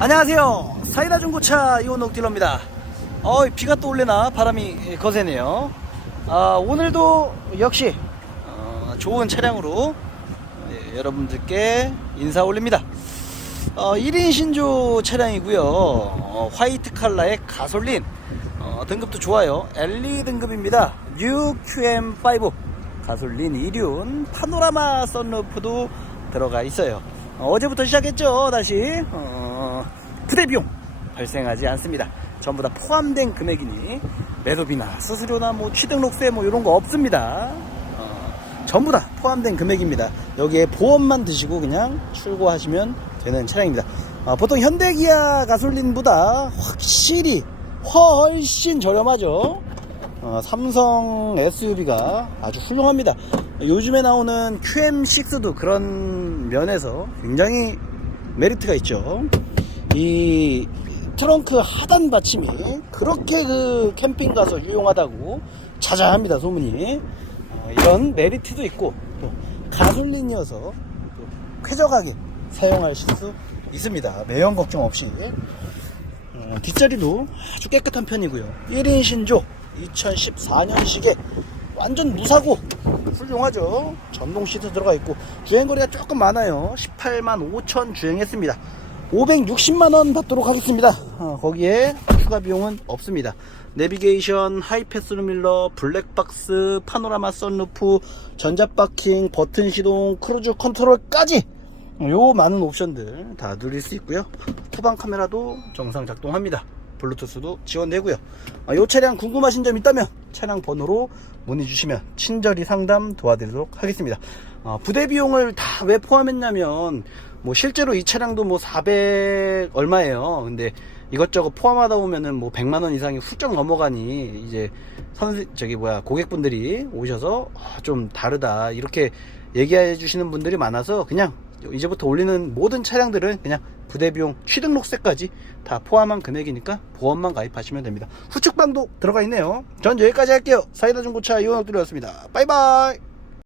안녕하세요. 사이다 중고차 이원옥 딜러입니다. 어, 비가 또 올래나 바람이 거세네요. 아, 오늘도 역시 어, 좋은 차량으로 예, 여러분들께 인사 올립니다. 어, 1인 신조 차량이고요. 어, 화이트 칼라의 가솔린 어, 등급도 좋아요. LE 등급입니다. 뉴 QM5 가솔린 2륜 파노라마 썬루프도 들어가 있어요. 어, 제부터 시작했죠. 다시 어, 부대 비용 발생하지 않습니다. 전부 다 포함된 금액이니 매도비나 수수료나 뭐 취등록세 뭐 이런 거 없습니다. 어, 전부 다 포함된 금액입니다. 여기에 보험만 드시고 그냥 출고하시면 되는 차량입니다. 어, 보통 현대기아 가솔린보다 확실히 훨씬 저렴하죠. 어, 삼성 SUV가 아주 훌륭합니다. 요즘에 나오는 QM6도 그런 면에서 굉장히 메리트가 있죠. 이 트렁크 하단 받침이 그렇게 그 캠핑 가서 유용하다고 자자합니다 소문이. 어, 이런 메리트도 있고 또 가솔린이어서 또 쾌적하게 사용하실 수 있습니다. 매연 걱정 없이. 어, 뒷자리도 아주 깨끗한 편이고요. 1인 신조 2014년식에 완전 무사고 훌륭하죠. 전동 시트 들어가 있고 주행거리가 조금 많아요. 18만 5천 주행했습니다. 560만원 받도록 하겠습니다. 어, 거기에 추가 비용은 없습니다. 내비게이션, 하이패스 루밀러, 블랙박스, 파노라마 썬루프, 전자파킹, 버튼 시동, 크루즈 컨트롤까지 요 많은 옵션들 다 누릴 수 있고요. 후방 카메라도 정상 작동합니다. 블루투스도 지원되고요. 아, 요 차량 궁금하신 점 있다면 차량 번호로 문의 주시면 친절히 상담 도와드리도록 하겠습니다. 어, 부대 비용을 다 왜 포함했냐면 뭐 실제로 이 차량도 뭐 400 얼마예요. 근데 이것저것 포함하다 보면은 뭐 100만 원 이상이 훌쩍 넘어가니 이제 선 저기 뭐야 고객분들이 오셔서 아, 좀 다르다. 이렇게 얘기해 주시는 분들이 많아서 그냥 이제부터 올리는 모든 차량들은 그냥 부대 비용 취등록세까지 다 포함한 금액이니까 보험만 가입하시면 됩니다. 후측방도 들어가 있네요. 전 여기까지 할게요. 사이다 중고차 이원옥 들이었습니다. 바이바이.